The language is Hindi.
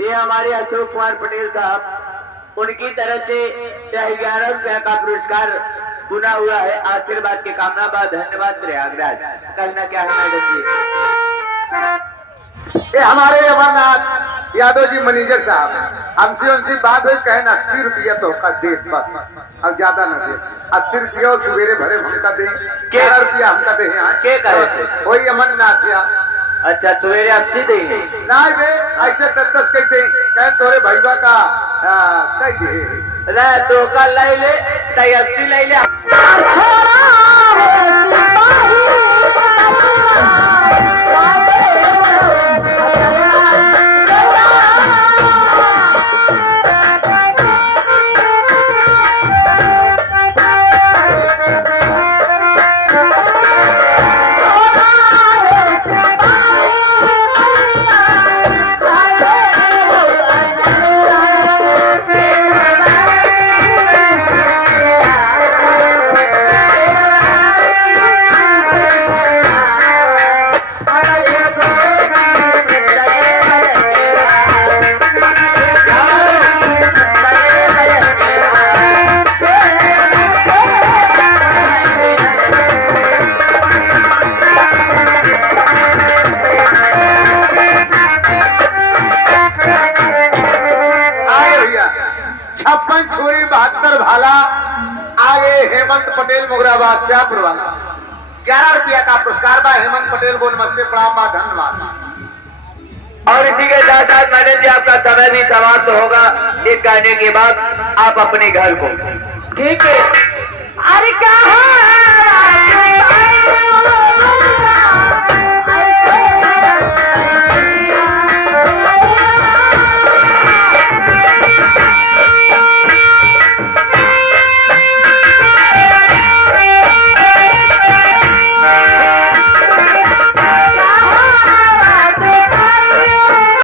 ये हमारे अशोक कुमार पटेल साहब, उनकी तरफ से 11 रुपया का पुरस्कार बुना हुआ है। आशीर्वाद के कामना बाद धन्यवाद प्रयागराज। कहना क्या है मैडम जी? ये हमारे अमरनाथ यादव जी मैनेजर साहब, हमसे उनसे बात हुई, कहे 80 रुपया तो का दे, बस अब ज्यादा न दे। 80 रुपया सवेरे भरे हमका दे, 11 रुपया हमका दे। यहाँ के कहे थे? वही अमरनाथ या। अच्छा, सवेरे 80 देंगे? नहीं बे, ऐसे 10 कहते कहे तोरे भैया का कह दे तो कल ले ले 80 ले ले। हेमंत पटेल मुगराबाद श्यापुर वाला 11 रुपया का पुरस्कार बा। हेमंत पटेल को नमस्ते प्रणाम बा, धन्यवाद। और इसी के साथ साथ मैडम जी आपका समय भी समाप्त होगा। एक गाने के बाद आप अपने घर को। ठीक है। अरे